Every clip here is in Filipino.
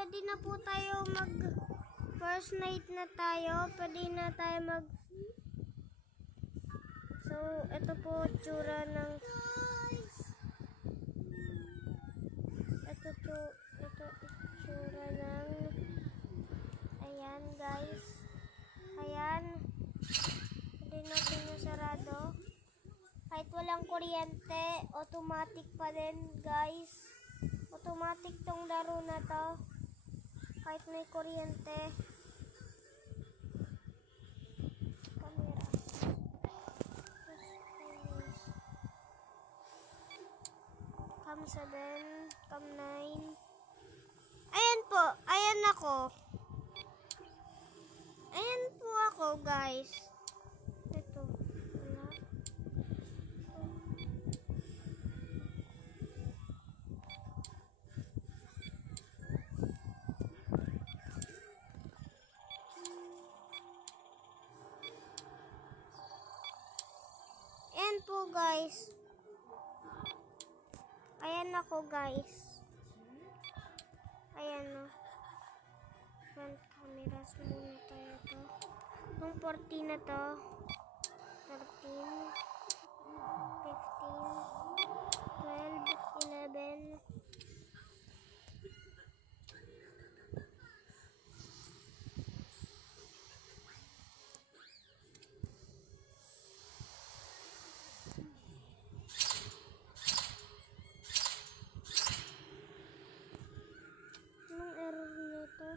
pwede na po tayo mag first night na tayo. Pwede na tayo mag so ito po tsura ng ito tsura ng ayan guys, ayan, pwede natin yung sarado kahit walang kuryente, automatic pa din guys, automatic tong laro na to kahit may kuryente. Camera cam 7, cam 9. Ayan po, ayan ako. Ayan po ako guys. Ito, wala. Ayan po guys. Ayan ako guys. Ayan o. Front cameras muna tayo to. Itong 14 na to. 13. 15. 12. 11. Anong error nito?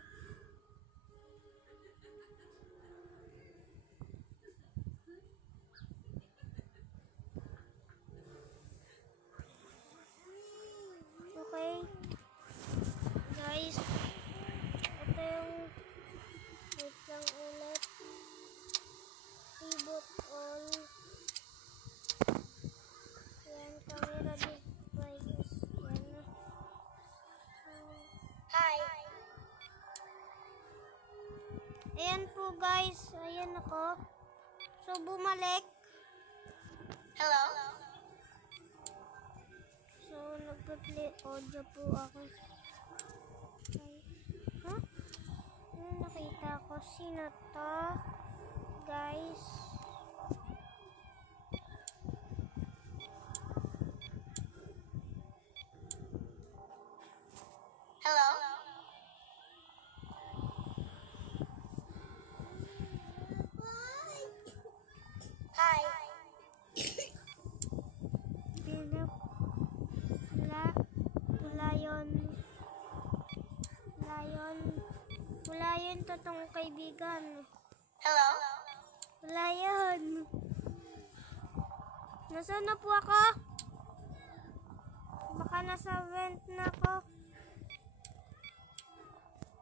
Okay. Guys, ito yung wait lang ulit. Reboot all. Yan, camera device. Yan. Hi. Ayan po guys, ayan ako. So bumalik. Hello. So nagpa-play audio po ako. Okay. Huh? Nakita ko sino to, guys. Hello. Hi. Wala yun totoong kaibigan. Hello. Wala yun. Nasaan na po ako? Baka nasa vent na ako.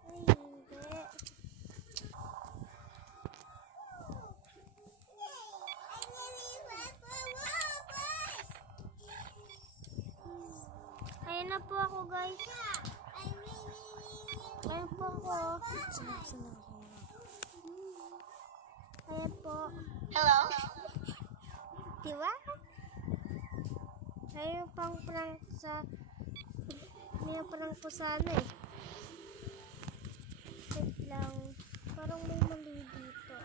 Ay, hindi. Ayan na po ako guys. Ayan po ako. Ayan po. Hello. Diba? Ayaw pang prank sa may prank ko sana eh. Wait lang. Parang may mali dito.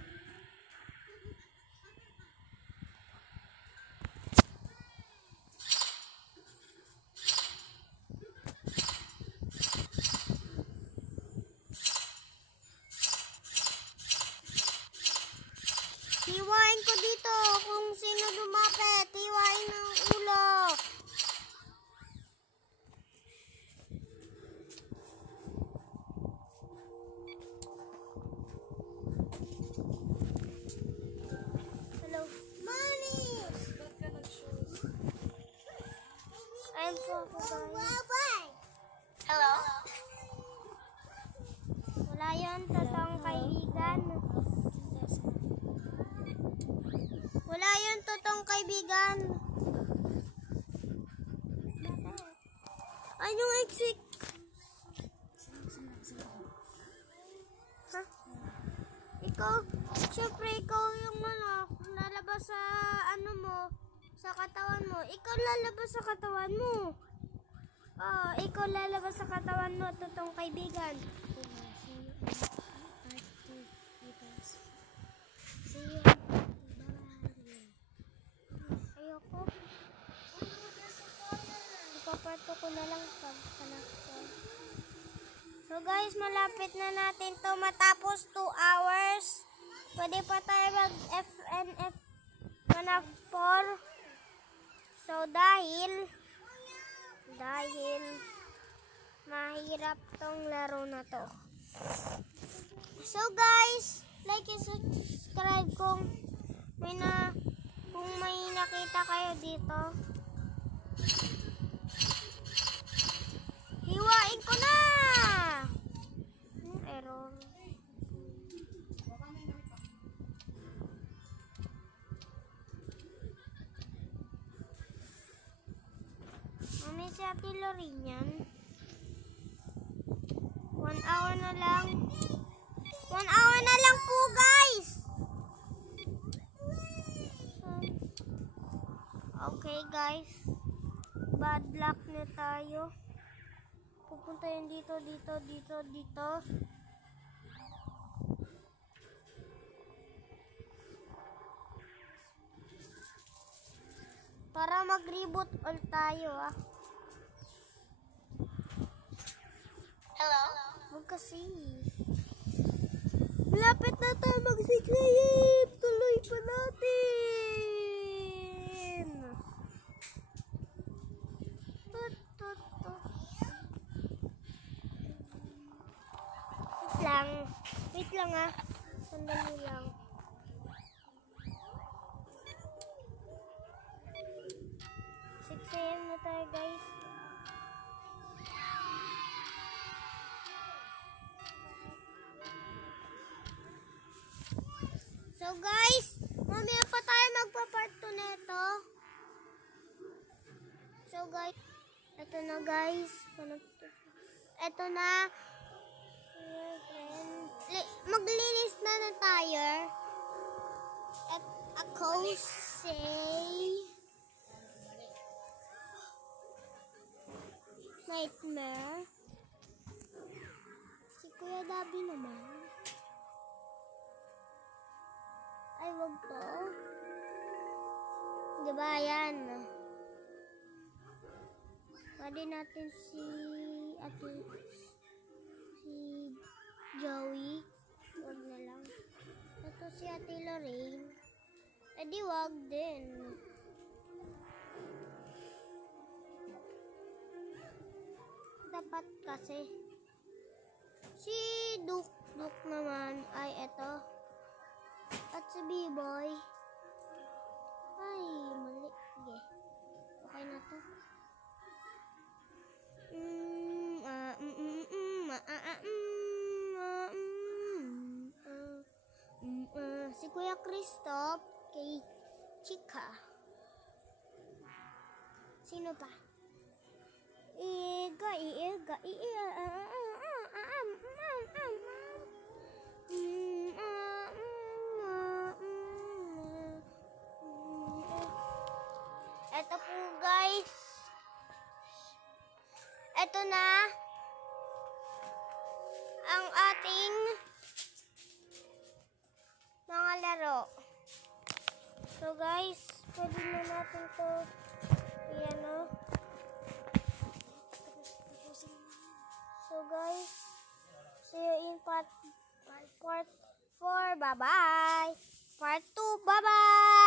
Hiwain ko dito kung sino lumapit. Hiwain ng ulo. Hello. Money! Ayun po ako guys. Hello. Wala yun, totoong kaibigan. Wala yun, totoong kaibigan. Anong exit? Ha? Ikaw, syempre ikaw yung lalabas sa ano mo, sa katawan mo. Ikaw lalabas sa katawan mo. Oh, ikaw lalabas sa katawan mo, totoong kaibigan. Ayoko. Ipaparto ko na lang pag anak ko. So guys, malapit na natin to matapos 2 hours. Pwede pa tayo mag-FNF na 4. So dahil mahirap tong laro na to. So guys, like and subscribe kung may nakita kayo dito. Hiwain ko na! Error. Mami si Ate Lorraine yan. 1 hour na lang. 1 hour na lang po guys! Okay guys. Bad luck na tayo. Pupunta yan dito. Para mag-reboot all tayo ah. Hello? Huwag kasi. Malapit na tayo mag-save. Tuloy pa natin. Wait lang ah. Sandali lang. AM na tayo guys. So guys, mamaya pa tayo magpa-part 2 nito. So guys, eto na guys. Eto na. Maglinis na tayo. At ako say Nightmare. Si Kuya Dabi naman. Ay, wag to. Diba yan? Pwede natin si Joey. Wag na lang. Ito si Ate Lorraine. Eh di wag din. Dapat kasi si Duk naman ay eto. At si B-Boy ay mali. Okay. Okay na to. Si Kuya Christoph kay Chika. Sino pa? Eto po guys. Eto na ang ating mga laro. So guys, pwede na natin to i-ano. So guys, see you in part 4. Bye-bye. Part 2. Bye-bye.